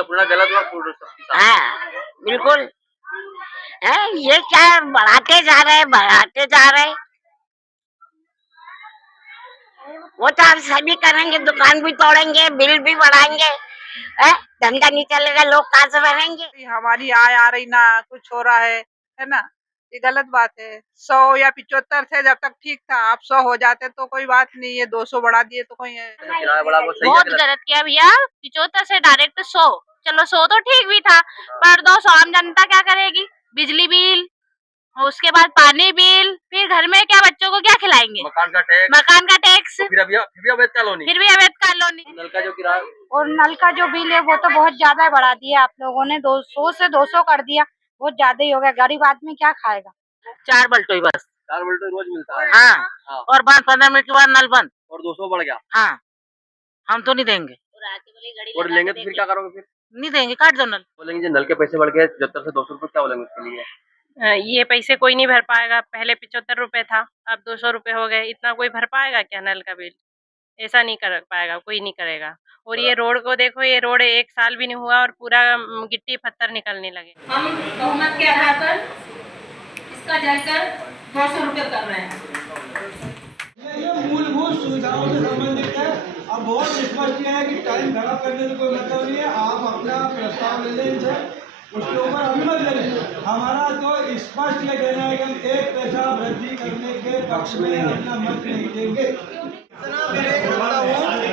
मतलब पूरा गलत हुआ पूरा सबके साथ। हाँ बिल्कुल है। ये क्या बढ़ाते जा रहे बढ़ाते जा रहे। वो तो आप सभी करेंगे, दुकान भी तोड़ेंगे, बिल भी बढ़ाएंगे, है धंधा नहीं चलेगा, लोग कहाँ से बनेंगे। हमारी आय आ रही ना कुछ हो रहा है ना, ये गलत बात है। 100 या 75 थे जब तक ठीक था, आप 100 हो जाते तो कोई बात नहीं है, 200 बढ़ा दिए तो कोई है। किराया बढ़ा वो सही है बहुत गलत? गलत किया भैया, 75 से डायरेक्ट 100। चलो 100 तो ठीक भी था, पर 200 आम जनता क्या करेगी। बिजली बिल, उसके बाद पानी बिल, फिर घर में क्या बच्चों को क्या खिलाएंगे। मकान का टैक्स, फिर भी अवैध कॉलोनी, फिर भी अवैध कॉलोनी। नल का जो किराया और नल का जो बिल है वो तो बहुत ज्यादा बढ़ा दिया आप लोगों ने, 200 से 200 कर दिया, बहुत ज्यादा ही हो गया। गरीब आदमी क्या खाएगा। 4 बल्टोई बस। 4 वोल्ट रोज मिलता है। हाँ और 15 मिनट के बाद नल बंद और 200 बढ़ गया। हाँ हम तो नहीं देंगे। और लेंगे तो फिर क्या करोगे? फिर नहीं देंगे, काट दो नल। बोलेंगे जो नल के पैसे बढ़ गए 75 से 200 रुपए, क्या बोलेंगे उसके लिए? ये पैसे कोई नहीं भर पाएगा। पहले 75 रुपए था, अब 200 रुपए हो गए। इतना कोई भर पाएगा क्या नल का बिल? ऐसा नहीं कर पाएगा, कोई नहीं करेगा। और ये रोड को देखो, ये रोड 1 साल भी नहीं हुआ और पूरा गिट्टी पत्थर निकलने लगे। हम बहुमत के आधार पर इसका जलकर 200 रुपये कर रहे हैं। ये मूलभूत सुविधाओं से संबंधित है। अब बहुत स्पष्ट है कि टाइम खराब करने से कोई मतलब नहीं है। आप अपना प्रस्ताव ले लें इनसे, उसके ऊपर अभिमत ले लें। हमारा तो स्पष्ट ये कहना है कि हम 1 पैसा वृद्धि करने के पक्ष में अपना मत नहीं देंगे।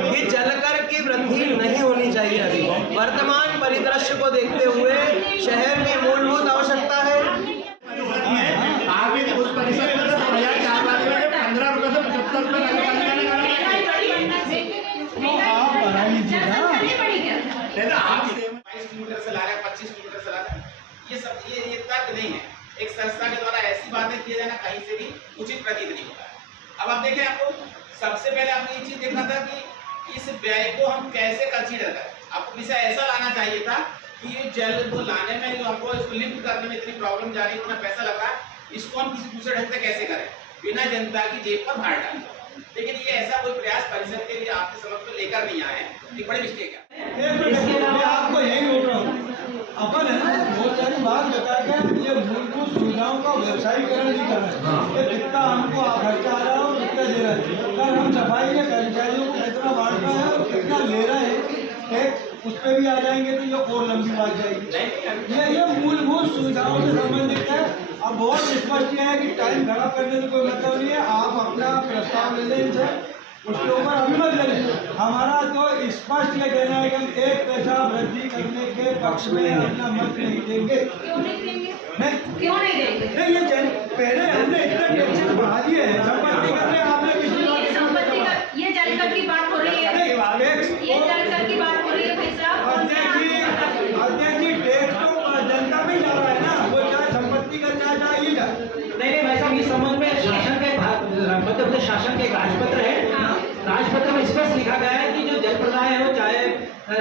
कि जलकर की वृद्धि नहीं होनी चाहिए। अभी वर्तमान परिदृश्य को देखते हुए शहर की मूलभूत आवश्यकता है। उस परिषद में 15 रुपए से 75 रुपए आप बढ़ा लीजिएगा। आप 22 किलोमीटर से ला रहे हैं, 25 किलोमीटर से ला रहे हैं, ये सब ये तर्क नहीं है। एक संस्था के द्वारा ऐसी बातें किए जाना कहीं से भी उचित प्रतीत नहीं होता है। अब आप देखें, आपको सबसे पहले आपको ये चीज देखना था कि इस व्यय को हम कैसे कंसीडर करें। आपको विषय ऐसा लाना चाहिए था कि ये जल को लाने में, जो हमको इसको लिफ्ट करने में इतनी प्रॉब्लम जा रही है, इतना पैसा लग रहा है, इसको हम किसी दूसरे ढंग से कैसे करें बिना जनता की जेब पर भार डालें। लेकिन ये ऐसा कोई प्रयास परिषद के लिए आपके समक्ष में लेकर नहीं आए हैं, ये बड़ी मिस्टेक है। मैं आपको यही बोल रहा हूँ, अपन है ना बहुत सारी बात बता के ये मूलभूत सुविधाओं का व्यवसायीकरण नहीं कर रहे हैं। कितना हमको खर्चा आ रहा है और कितना दे रहा है। कल हम सफाई के कर्मचारियों को कितना बांट रहे हैं और कितना ले रहे हैं टैक्स, उस पर भी आ जाएंगे तो ये और लंबी बात जाएगी। ये मूलभूत सुविधाओं से संबंधित है। अब बहुत स्पष्ट है कि टाइम खराब करने से कोई मतलब नहीं है। आप अपना प्रस्ताव ले लें इनसे, उसके ऊपर अभिमत ले लें। हमारा तो स्पष्ट ये कहना है कि हम 1 पैसा वृद्धि करने के पक्ष में अपना मत नहीं देंगे। क्यों नहीं देंगे? क्यों नहीं देंगे? नहीं, ये पहले हमने इतना टैक्सेस बढ़ा दिए हैं, संपत्ति कर रहे हैं आपने पिछली बार। ये जलकर की बात हो रही है, ये जलकर की बात हो रही है भाई साहब। अध्यक्ष जी टैक्स तो जनता में जा रहा है ना, वो चाहे संपत्ति का चाहे ये नहीं भाई साहब, इस संबंध में शासन के मध्य प्रदेश शासन के एक राजपत्र है। राजपत्र में स्पष्ट लिखा गया है कि जो जल प्रदाय हो चाहे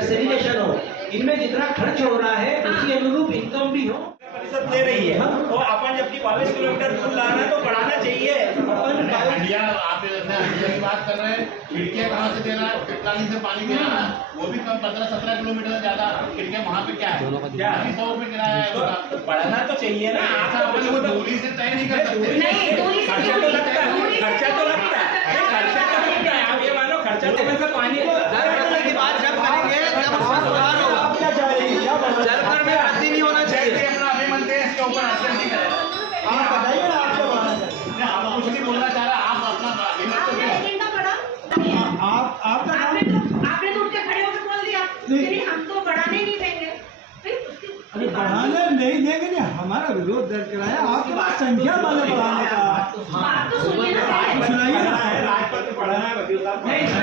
सैनिटेशन हो, इनमें जितना खर्च हो रहा है उसी अनुरूप इनकम भी हो। परिषद दे रही है तो अपन जबकि 22 किलोमीटर दूर ला रहे हैं तो बढ़ाना चाहिए। अपन हंडिया, आप हंडिया की बात कर रहे हैं, खिड़कियाँ कहाँ से दे रहा है, पिटलानी से पानी दे रहा है, वो भी कम 15-17 किलोमीटर से ज्यादा खिड़कियाँ। वहाँ पे क्या है, 100 रुपये किराया है। तो बढ़ाना तो चाहिए ना। आप दूरी से तय नहीं कर सकते। नहीं, दूरी से खर्चा तो लगता है, खर्चा तो लगता है, खर्चा तो लगता है। आप ये मानो खर्चा तो पानी की बात जब करेंगे तब सुधार होगा। आप क्या चाह रही है? जलकर में वृद्धि नहीं होना चाहिए। अपना अभिमत है, इसके ऊपर आक्षेप नहीं करें। आप बताइए ना, आप क्या बढ़ाना चाहते हैं? आप कुछ नहीं बोलना चाह रहे, आप अपना अभिमत तो दें। आपने तो उठ के खड़े होकर बोल दिया कि हम तो बढ़ाने नहीं देंगे। अरे बढ़ाने नहीं देंगे नहीं, हमारा विरोध दर्ज कराया। आपके पास संख्या वाले बढ़ाने का बात तो सुनिए ना। सुनाइए ना। राजपत्र पढ़ाना है वकील साहब। नहीं, कुछ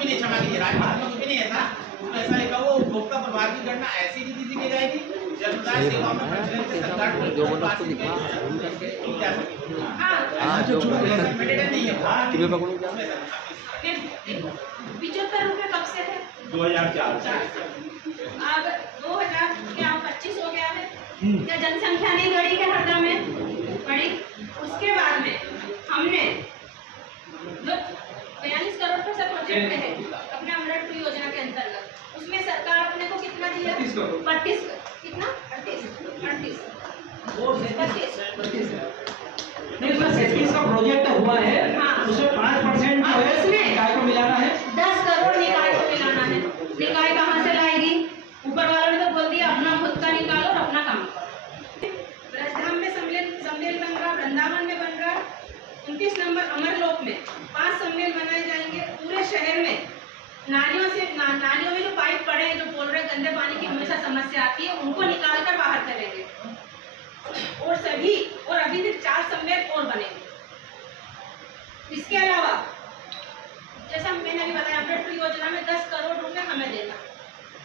नहीं, क्षमा कीजिए, राजपत्र में कुछ भी नहीं है था। उसमें ऐसा लिखा हुआ उपभोक्ता प्रभार की गणना ऐसी रीति से की जाएगी जनता सेवा में प्रचलन से सरकार को जो बोला उसको दिखा जा सके। हां जो सबमिटेड नहीं है वो तुम्हें पकड़ो क्या 75 रुपए कब से थे? 2004 अब 2025 हो गया है। क्या जनसंख्या नहीं बढ़ी है? हरदा में बढ़ी। उसके बाद में हमने जो 42 करोड़ का प्रोजेक्ट है अपने अमृत योजना के अंतर्गत, उसमें सरकार लिया 32 करोड़। 32 कितना 38 नहीं, उसमें सेटिंग्स का प्रोजेक्ट हुआ है, हाँ। उसमें 5% जो है उसमें निकाय को मिलाना है। 10 करोड़ निकाय को मिलाना है। निकाय कहाँ से लाएगी? ऊपर वालों ने तो बोल दिया अपना खुद का निकालो और अपना काम करो। ब्रजधाम में सम्मेल बन रहा, वृंदावन में बन रहा, 29 नंबर अमरलोक में 5 सम्मेल बनाए जाएंगे पूरे शहर में। नालियों में जो पाइप पड़े हैं, जो बोल रहे गंदे पानी की हमेशा समस्या आती है, उनको निकाल कर बाहर करेंगे। और अभी तक 4 सम्मेल और बनेंगे। इसके अलावा जैसा मैंने अभी बताया, अमृत योजना में 10 करोड़ रुपए हमें देना।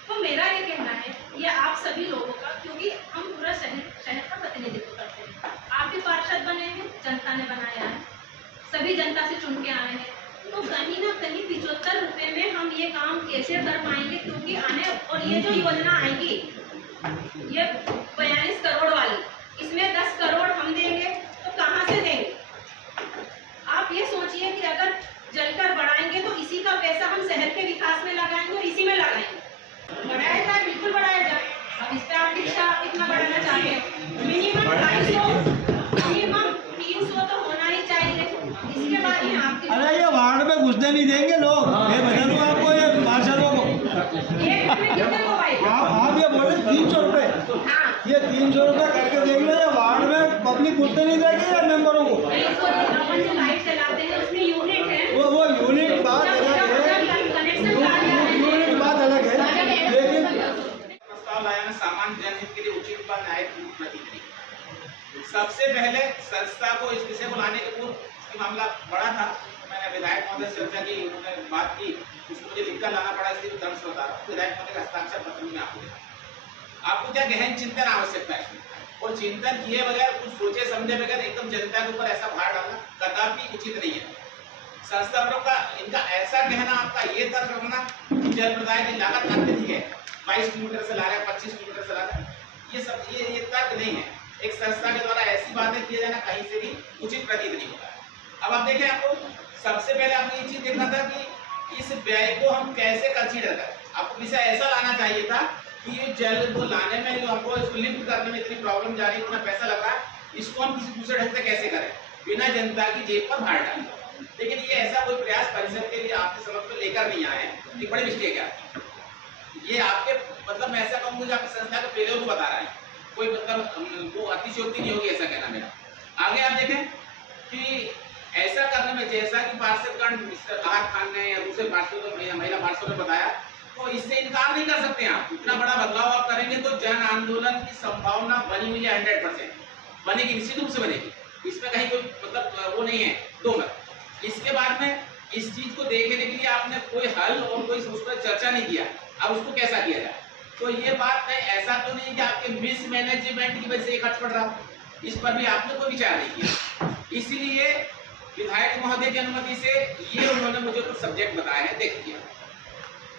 तो मेरा ये कहना है, ये आप सभी लोगों का, क्योंकि हम पूरा शहर का प्रतिनिधित्व करते हैं। आप भी पार्षद बने हैं, जनता ने बनाया है, सभी जनता से चुन के आए हैं। तो कहीं ना कहीं 75 रुपए में हम ये काम कैसे कर पाएंगे? क्योंकि और ये जो योजना आएगी, ये 42 करोड़ वाली, इसमें 10 करोड़ हम देंगे, तो कहाँ से देंगे? आप ये सोचिए कि अगर जलकर बढ़ाएंगे तो इसी का पैसा हम शहर के विकास में लगाएंगे और इसी में लगाएंगे। बढ़ाया जाए, बिल्कुल बढ़ाया जाए। अब इस पर आप रिक्शा कितना बढ़ाना चाहते हैं? मिनिमम 300 तो होना ही चाहिए। इसके बाद ही आपके अरे ये वार्ड में घुसने नहीं देंगे लोग, ये बता दूं आपको, ये पार्षदों को। एक में कितने को भाई? आप ये बोले 300 रुपए, हाँ, ये 300 रुपए करके देख लो, ये वार्ड में पब्लिक घुसने नहीं देगी या मेंबरों को। अपन जो लाइट चलाते हैं उसमें यूनिट है, वो यूनिट बात अलग है, यूनिट बात अलग है, लेकिन प्रस्ताव लाया सामान्य जनहित के लिए उचित व न्यायिक प्रतिनिधि। सबसे पहले संस्था को इस विषय को लाने के पूर्व मामला बड़ा था, मैंने विधायक महोदय से चर्चा की, उन्होंने बात की, उसको मुझे लिखकर लाना पड़ा, इसलिए दर्ज बता रहा हूँ। विधायक महोदय का हस्ताक्षर पत्र में आपको क्या गहन चिंतन आवश्यकता है, और चिंतन किए बगैर, कुछ सोचे समझे बगैर एकदम जनता के ऊपर ऐसा भार डालना कदापि उचित नहीं है। संस्थापकों का इनका ऐसा कहना, आपका ये तर्क रखना जल प्रदाय की लागत अत्यधिक है, 22 किलोमीटर से ला रहा है, 25 किलोमीटर से ला रहा है, ये तर्क नहीं है। एक संस्था के द्वारा ऐसी बातें किए जाना कहीं से भी उचित प्रतीत नहीं होता है। अब आप देखें, आपको सबसे पहले आपको ये चीज देखना था कि इस व्यय को हम कैसे कंसीडर करें। आपको विषय ऐसा लाना चाहिए था कि ये जल को लाने में, जो हमको इसको लिफ्ट करने में इतनी प्रॉब्लम जा रही है, इतना पैसा लग रहा है, इसको हम किसी दूसरे ढंग से कैसे करें बिना जनता की जेब पर भार डालें। लेकिन ये ऐसा कोई प्रयास परिषद के लिए आपके समक्ष में लेकर नहीं आए हैं, ये बड़ी मिस्टेक है। ये आपके मतलब मैं ऐसा कहूँगा, आपकी संस्था के फेलियर को बता रहा है, कोई मतलब वो अतिशयोक्ति नहीं होगी ऐसा कहना मेरा। आगे आप देखें कि ऐसा करने में, जैसा कि पार्षदगण मिस्टर आर खान ने या दूसरे पार्षदों ने, महिला पार्षदों ने बताया, तो इससे इनकार नहीं कर सकते आप। इतना बड़ा बदलाव आप करेंगे तो जन आंदोलन की संभावना बनी हुई है, 100% बनेगी, निश्चित रूप से बनेगी, इसमें कहीं कोई मतलब वो नहीं है, दो मत। इसके बाद में इस चीज को देखने के लिए आपने कोई हल और कोई उस पर चर्चा नहीं किया, अब उसको कैसा किया जाए। तो ये बात नहीं, ऐसा तो नहीं कि आपके मिसमैनेजमेंट की वजह से खर्च पड़ रहा हो, इस पर भी आपने कोई विचार नहीं किया। इसलिए विधायक महोदय की अनुमति से ये उन्होंने मुझे कुछ सब्जेक्ट बताया है, देखिए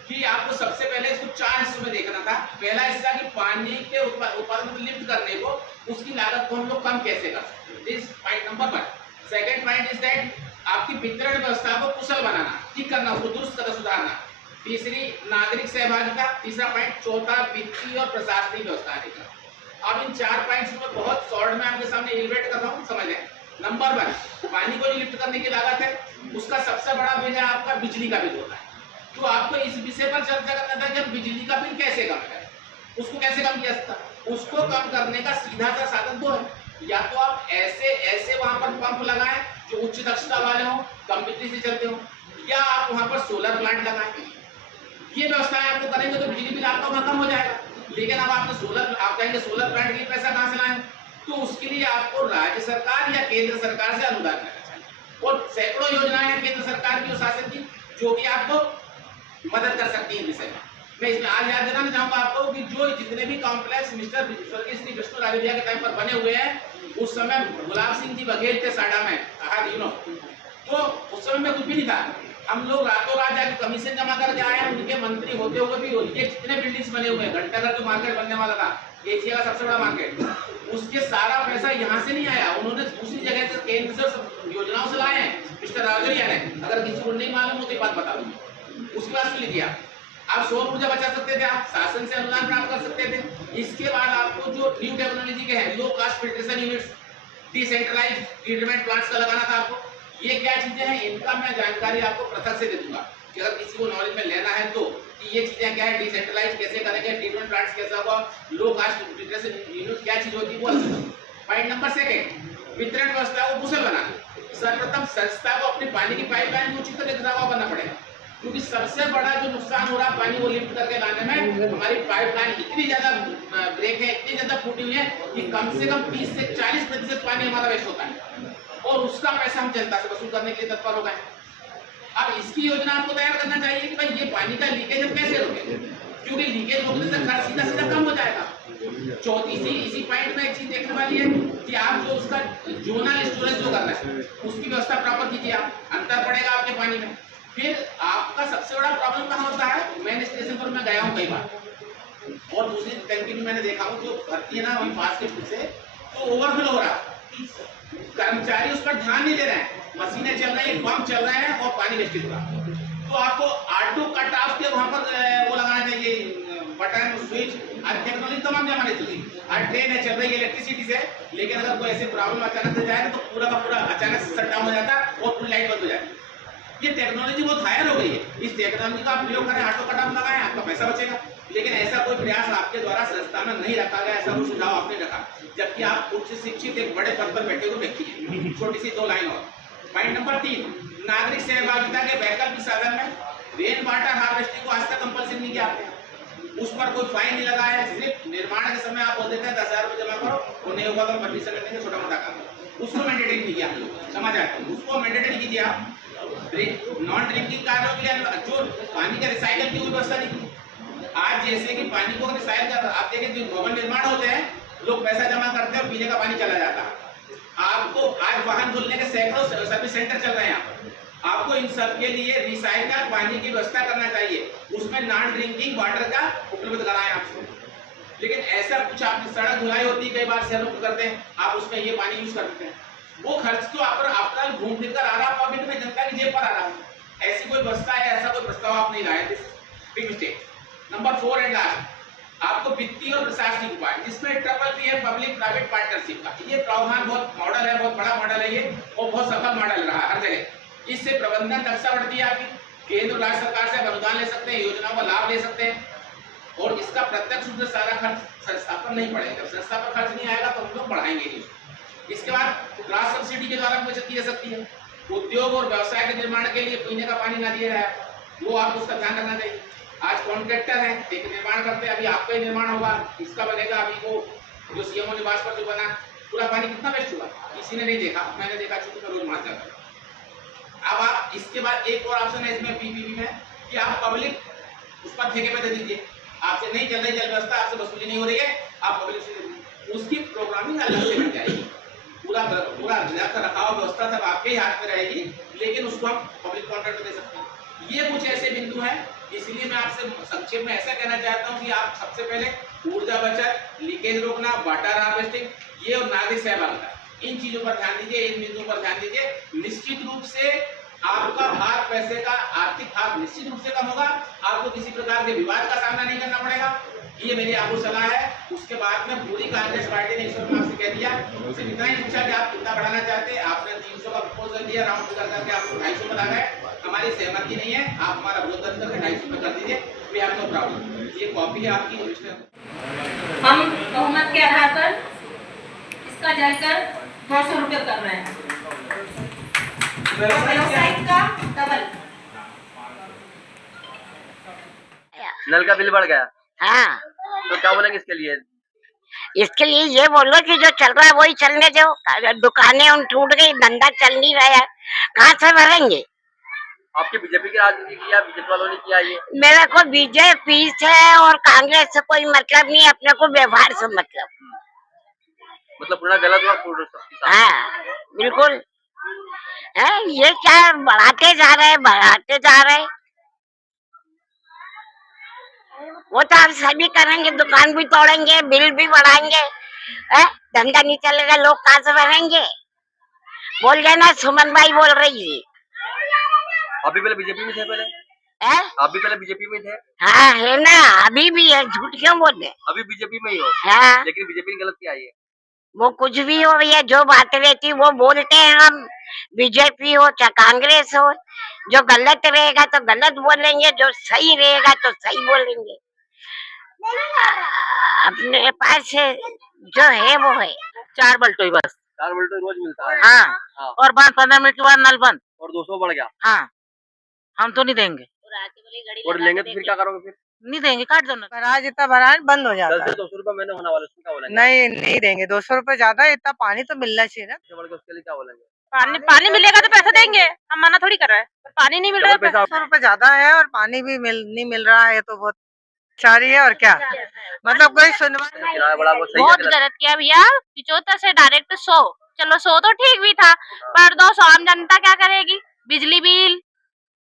कि आपको सबसे पहले इसको 4 हिस्सों में देखना था। पहला हिस्सा कि पानी के उत्पादन को लिफ्ट करने को, उसकी लागत को हम लोग कम कैसे कर सकते हैं, this point number 1। Second point is that आपकी वितरण व्यवस्था को कुशल बनाना, ठीक करना, उसको दुरुस्त करना, सुधारना। तीसरी नागरिक सहभागिता, तीसरा पॉइंट। चौथा वित्तीय और प्रशासनिक व्यवस्था का। अब इन 4 पॉइंट्स में बहुत शॉर्ट में आपके सामने इलिस्ट्रेट कर रहा हूँ, समझ लें। नंबर 1, पानी को लिफ्ट करने की लागत है, उसका सबसे बड़ा बिल है आपका बिजली का बिल होता है। तो आपको इस विषय पर चर्चा करना था कि हम बिजली का बिल कैसे कम करें, उसको कैसे कम किया सकता। उसको कम करने का सीधा सा साधन 2 है, या तो आप ऐसे वहां पर पंप लगाएं जो उच्च दक्षता वाले हों, कम बिजली से चलते हो, या आप वहां पर सोलर प्लांट लगाएं। ये व्यवस्थाएं आपको करेंगे तो बिजली बिल आपका वहां कम हो जाएगा। लेकिन अब आपने आप कहेंगे सोलर प्लांट के लिए पैसा कहाँ से लाएं, तो उसके लिए आपको राज्य सरकार या केंद्र सरकार से अनुदान करना चाहिए। और सैकड़ों योजनाएं हैं केंद्र सरकार की और शासन की जो कि आपको मदद कर सकती है विषय में। मैं इसमें आज याद दिलाना चाहूंगा आपको कि जो जितने भी कॉम्प्लेक्स मिस्टर स्वर्गीय श्री विष्णु राजरिया के टाइम पर बने हुए हैं, उस समय गुलाब सिंह जी बघेल थे साडा में, तो उस समय में कुछ भी नहीं था। हम लोग रातों रात जाकर कमीशन जमा करके आए हैं, उनके मंत्री होते हुए भी ये जितने बिल्डिंग्स बने हुए हैं, घंटाघर जो मार्केट बनने वाला था, एशिया का सबसे बड़ा मार्केट, उसके सारा पैसा यहाँ से नहीं आया, उन्होंने दूसरी जगह से केंद्र से योजनाओं से लाए हैं मिस्टर राजरिया ने। अगर किसी को नहीं मालूम हो तो बात बता दूंगी। उसके बाद लिख दिया आप सौर ऊर्जा बचा सकते थे, आप शासन से अनुदान प्राप्त कर सकते थे। इसके बाद आपको जो न्यू टेक्नोलॉजी के हैं low cost filtration units, decentralised treatment plants का लगाना था आपको। ये क्या चीजें हैं, इनका मैं जानकारी आपको पृथक से दे दूंगा कि अगर किसी को नॉलेज में लेना है तो कि ये चीजें क्या है, डिसेंट्रलाइज कैसे करेंगे, ट्रीटमेंट प्लांट्स कैसा होगा, लो कास्ट फिल्ट्रेशन यूनिट क्या चीज होती है वो। पॉइंट नंबर 2, वितरण व्यवस्था को कुशल बनाना। सर्वप्रथम संस्था को अपनी पानी की पाइपलाइन को उचित रखरखाव करना पड़ेगा, क्योंकि सबसे बड़ा जो नुकसान हो रहा है पानी को लिफ्ट करके लाने में, हमारी पाइपलाइन इतनी ज्यादा ब्रेक है, इतनी ज्यादा फूटी हुई है कि कम से कम 30 से 40% पानी हमारा वेस्ट होता है, और उसका पैसा हम जनता से वसूल करने के लिए तत्पर हो गए। अब इसकी योजना आपको तैयार करना चाहिए कि भाई ये पानी का लीकेज हम कैसे रोकें, क्योंकि लीकेज रोकने से खर्च सीधा सीधा कम हो जाएगा। चौथी इसी पॉइंट में एक चीज देखने वाली है कि आप जो उसका जोनल स्टोरेज जो करना है उसकी व्यवस्था प्रॉपर कीजिए, आप अंतर पड़ेगा आपके पानी में। फिर आपका सबसे बड़ा प्रॉब्लम कहाँ होता है, मेन स्टेशन पर मैं गया हूँ कई बार, और दूसरी टंकी भी मैंने देखा हूँ जो भरती है ना वही पास के पीछे, तो ओवरफ्लो हो रहा है, कर्मचारी उस पर ध्यान नहीं दे रहे हैं, मशीनें चल रही है, पंप चल रहे हैं और पानी वेस्टेज हो रहा है। तो आपको ऑटो कट ऑफ के वहां पर वो लगाना चाहिए बटन स्विच। आज टेक्नोलॉजी तमाम जमाने चली, आज ट्रेन है चल रही है इलेक्ट्रिसिटी से, लेकिन अगर कोई ऐसे प्रॉब्लम अचानक से जाए तो पूरा का पूरा अचानक से शट डाउन हो जाता है और पूरी लाइट बंद हो जाती है। ये टेक्नोलॉजी बहुत हायर हो गई है, इस टेक्नोलॉजी का आप प्रयोग करें, ऑटो कट ऑफ लगाएं, आपका पैसा बचेगा। लेकिन ऐसा कोई प्रयास आपके द्वारा संस्था में नहीं रखा गया, ऐसा कोई सुझाव आपने रखा, जबकि आप उच्च शिक्षित एक बड़े पद पर बैठे हुए व्यक्ति हैं। छोटी सी 2 लाइन और। पॉइंट नंबर 3, नागरिक सहभागिता के वैकल्पिक साधन में रेन वाटर हार्वेस्टिंग को आज तक कंपल्सरी नहीं किया आपने, उस पर कोई फाइन नहीं लगाया है, सिर्फ निर्माण के समय आप बोल देते हैं 10,000 रुपये जमा करो, वो नहीं होगा तो 25 कर देंगे, छोटा मोटा काम, उसको मैंडेटरी नहीं किया आप लोग, समझ आए, उसको मैंडेटरी कीजिए आप। नॉन ड्रिंकिंग कार्यों के लिए जो पानी का रिसाइकल की व्यवस्था नहीं की। आज जैसे कि पानी को रिसाइकल कर, आप देखें जो भवन निर्माण होते हैं लोग पैसा जमा करते हैं, पीने का पानी चला जाता है। आपको आज वाहन धुलने के सैकड़ों सर्विस सेंटर चल रहे हैं यहाँ पर, आपको इन सब के लिए रिसाइकल पानी की व्यवस्था करना चाहिए, उसमें नॉन ड्रिंकिंग वाटर का उपलब्ध कराएं आपको। लेकिन ऐसा कुछ आपकी सड़क धुलाई होती है कई बार शहरों को करते हैं, आप उसमें ये पानी यूज करते हैं, वो खर्च तो आप पर घूम फिर कर आ रहा है, पॉकेट में जनता की जेब पर आ रहा है। ऐसी कोई व्यवस्था है, ऐसा कोई प्रस्ताव आप नहीं लाए, big mistake. Number 4 and last, आपको वित्तीय और प्रशासनिक उपाय, जिसमें ट्रिपल है पब्लिक प्राइवेट पार्टनरशिप का। ये प्रावधान बहुत मॉडल है, बहुत बड़ा मॉडल है ये, और बहुत सफल मॉडल रहा है हर जगह। इससे प्रबंधन दक्षता बढ़ती है आपकी, केंद्र और राज्य सरकार से अनुदान ले सकते हैं, योजनाओं का लाभ ले सकते हैं, और इसका प्रत्यक्ष रूप से सारा खर्च संस्था पर नहीं पड़ेगा। जब संस्था पर खर्च नहीं आएगा तो हम लोग बढ़ाएंगे नहीं। इसके बाद ग्रास सब्सिडी के द्वारा बचत की जा सकती है। उद्योग और व्यवसाय के निर्माण के लिए पीने का पानी ना दिया जाए, वो आप उसका ध्यान रखना चाहिए। आज कॉन्ट्रैक्टर है, एक निर्माण करते हैं, अभी आपका ही निर्माण होगा, इसका बनेगा, अभी वो जो सीएमओ निवास पर जो बना पूरा पानी कितना वेस्ट हुआ किसी ने नहीं देखा, मैंने देखा चूंकि मैं रोज वहां जाता हूं। अब आप इसके बाद एक और ऑप्शन है इसमें पीपीपी में कि आप पब्लिक उस पर ठेके पे दे दीजिए, आपसे नहीं चल रही जल व्यवस्था, आपसे वसूली नहीं हो रही है, आप पब्लिक से दे दीजिए, उसकी प्रोग्रामिंग अलग से बन जाएगी, पूरा रखाव व्यवस्था सब आपके ही हाथ में रहेगी, लेकिन उसको हम पब्लिक कॉन्ट्रैक्ट दे सकते हैं। ये कुछ ऐसे बिंदु हैं, इसलिए मैं आपसे संक्षेप में ऐसा कहना चाहता हूं कि आप सबसे पहले ऊर्जा बचत, लीकेज रोकना, वाटर हार्वेस्टिंग, ये और नागरिक सहभागिता, इन चीजों पर ध्यान दीजिए, इन बिंदुओं पर ध्यान दीजिए। निश्चित रूप से आपका भार पैसे का, आर्थिक भार निश्चित रूप से कम होगा, आपको किसी प्रकार के विवाद का सामना नहीं करना पड़ेगा। ये मेरी आपको सलाह है। उसके बाद में पूरी कांग्रेस पार्टी ने ईश्वर में आपसे कह दिया, सिर्फ इतना ही पूछा कि आप कितना बढ़ाना चाहते हैं, आपने 300 का प्रपोजल दिया, राउंड करके आपको 250 बना गए, हमारी सहमति नहीं है, आप हमारा विरोध करके 250 में कर दीजिए, वी हैव नो प्रॉब्लम। ये कॉपी है आपकी। हम बहुमत के आधार पर इसका जलकर 200 रुपये कर रहे हैं, व्यावसायिक का डबल। नल का बिल बढ़ गया, हाँ, तो क्या बोलेंगे इसके लिए? इसके लिए ये बोलो कि जो चल रहा है वही चलने दो, दुकानें उन टूट गई, धंधा चल नहीं रहा है, कहाँ से भरेंगे? आपकी बीजेपी की राजनीति किया, बीजेपी वालों ने किया ये? मेरे को बीजेपी से और कांग्रेस से कोई मतलब नहीं, अपने को व्यवहार से मतलब पूरा गलत हुआ। हाँ बिल्कुल है। ये क्या बढ़ाते जा रहे हैं, बढ़ाते जा रहे हैं, वो तो आप सभी करेंगे, दुकान भी तोड़ेंगे, बिल भी बढ़ाएंगे, धंधा नहीं चलेगा, लोग कहाँ से भरेंगे? बोल गए ना, सुमन भाई बोल रही थी। अभी पहले बीजेपी में थे पहले? है? आप भी पहले बीजेपी में थे, हाँ है ना, अभी भी है, झूठ क्यों बोले? अभी बीजेपी में ही हो, हाँ, लेकिन बीजेपी ने गलत किया है ये। वो कुछ भी हो भैया, जो बात रहती वो बोलते हैं हम। बीजेपी हो चाहे कांग्रेस हो, जो गलत रहेगा तो गलत बोलेंगे, जो सही रहेगा तो सही बोलेंगे। अपने पास जो है वो है। 4 बल्टोई बस। 4 वोल्ट रोज मिलता है। हाँ, हाँ। और 15 मिनट के बाद नल बंद। और 200 बढ़ गया। हाँ, हम तो नहीं देंगे। और लेंगे तो फिर क्या करोगे फिर? नहीं देंगे, काट दो ना। भरा जितना भरा है बंद हो 10 जाता से है। 200 रुपए महीने होने वाले, उसमें क्या बोलेंगे? नहीं नहीं देंगे, 200 रुपए ज्यादा है, इतना पानी तो मिलना चाहिए ना। इससे बढ़ के उसके लिए क्या बोलेंगे? पानी मिलेगा तो पैसा देंगे, हम मना थोड़ी कर रहे हैं। पानी नहीं मिल रहा है, पैसा 200 रुपए ज्यादा है और पानी भी नहीं मिल रहा है, तो बहुत चारी है। और क्या मतलब कोई सुनवाई जो किराया बढ़ा वो सही है बहुत गलत? गलत किया भैया। 75 से डायरेक्ट 100, चलो 100 तो ठीक भी था, पर 200 आम जनता क्या करेगी? बिजली बिल,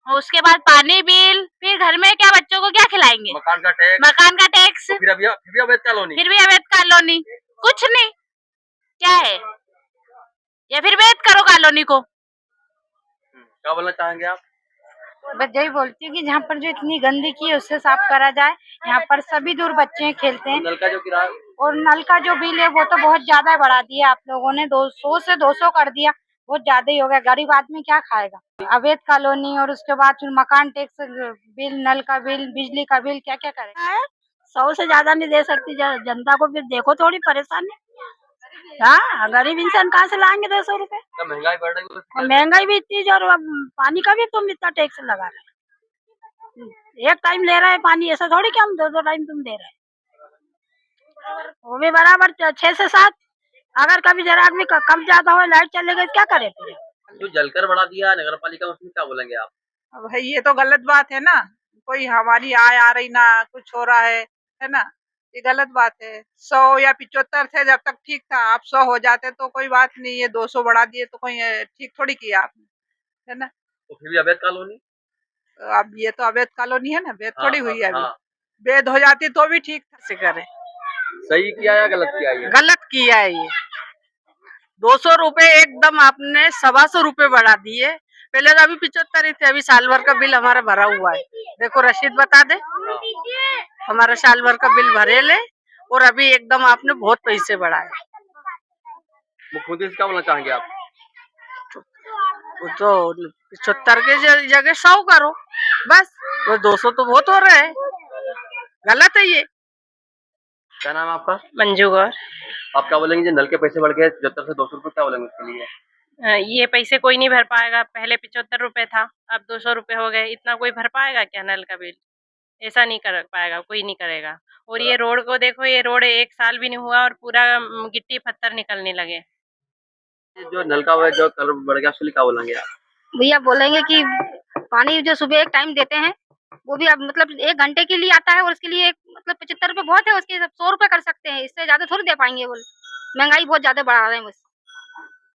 उसके बाद पानी बिल, फिर घर में क्या बच्चों को क्या खिलाएंगे? मकान का टैक्स, मकान का टैक्स, फिर अभी अवैध कॉलोनी। फिर भी अवैध कॉलोनी। कुछ नहीं, क्या है? या फिर वैध करो कॉलोनी को। क्या बोलना चाहेंगे आप? बस यही बोलती हूँ कि जहाँ पर जो इतनी गंदगी है उससे साफ करा जाए। यहाँ पर सभी दूर बच्चे खेलते हैं, नल का जो किराया, और नल का जो बिल है वो तो बहुत ज्यादा बढ़ा दिया आप लोगों ने, 200 से 200 कर दिया, बहुत ज्यादा ही हो गया। गरीब आदमी क्या खाएगा? अवैध कॉलोनी, और उसके बाद फिर मकान टैक्स बिल, नल का बिल, बिजली का बिल, क्या क्या करेगा? 100 से ज्यादा नहीं दे सकती जनता को, फिर देखो थोड़ी परेशानी। हाँ, गरीब इंसान कहाँ से लाएंगे 200 रुपए? क्या महंगाई बढ़ रही है? और महंगाई भी इतनी, और अब पानी का भी तुम इतना टैक्स लगा रहे हो। एक टाइम ले रहे हैं पानी, ऐसा थोड़ी कि हम 2 टाइम तुम दे रहे हैं। वो भी बराबर 6 से 7। अगर कभी जरा आदमी कम ज्यादा हो, लाइट चले गई, क्या करे फिर? जो जलकर बढ़ा दिया नगर पालिका, उसमें क्या बोलेंगे आप? अब भाई ये तो गलत बात है ना। कोई हमारी आय आ रही ना, कुछ हो रहा है ना, ये गलत बात है। 100 या 75 थे जब तक ठीक था, आप 100 हो जाते तो कोई बात नहीं, ये 200 बढ़ा दिए तो कोई ठीक थोड़ी किया आपने, है ना। तो फिर भी अवैध कॉलोनी। तो अब ये तो अवैध कॉलोनी है ना, वैध हाँ, थोड़ी हुई है अभी। हाँ। वैध हो जाती तो भी ठीक था से करे। सही किया या गलत किया ये? गलत किया है ये। 200 रुपए एकदम आपने 125 रुपए बढ़ा दिए। पहले तो अभी 75 ही थे, अभी साल भर का बिल हमारा भरा हुआ है। देखो रसीद बता दे, हमारा साल भर का बिल भरे ले, और अभी एकदम आपने बहुत पैसे बढ़ाए। मुख्यमंत्री से क्या बोलना चाहेंगे आप? वो तो 75 के जगह 100 करो बस, वो 200 तो बहुत हो रहे हैं, गलत है ये। क्या नाम है आपका? मंजू गौर। आप क्या बोलेंगे? जो नल के पैसे बढ़ गए 75 से 200 रुपए, क्या बोलेंगे उसके लिए? ये पैसे कोई नहीं भर पाएगा। पहले 75 रुपए था, अब 200 रुपए हो गए। इतना कोई भर पाएगा क्या नल का बिल? ऐसा नहीं कर पाएगा, कोई नहीं करेगा। और ये रोड को देखो, ये रोड 1 साल भी नहीं हुआ और पूरा गिट्टी पत्थर निकलने लगे। जो नल का जो कलर बढ़ गया, उसके लिए क्या बोलेंगे आप? भैया बोलेंगे कि पानी जो सुबह एक टाइम देते हैं वो भी अब मतलब 1 घंटे के लिए आता है, और उसके लिए मतलब 75 रुपए बहुत है, उसके 100 रुपए कर सकते हैं, इससे ज्यादा थोड़ी दे पाएंगे। वो महंगाई बहुत ज्यादा बढ़ा रहे हैं बस।